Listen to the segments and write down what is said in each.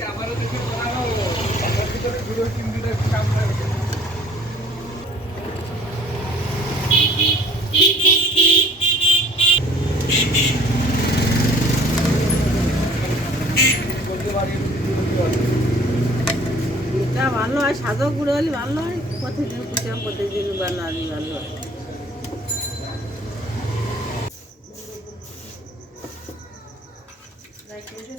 ভালো হয় সাদা গুঁড়ো হলে ভালো হয় প্রতিদিন কুচাম প্রতিদিন বানালি ভালো হয় Thank you.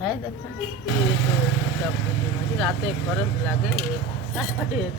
देखा रात घर लगे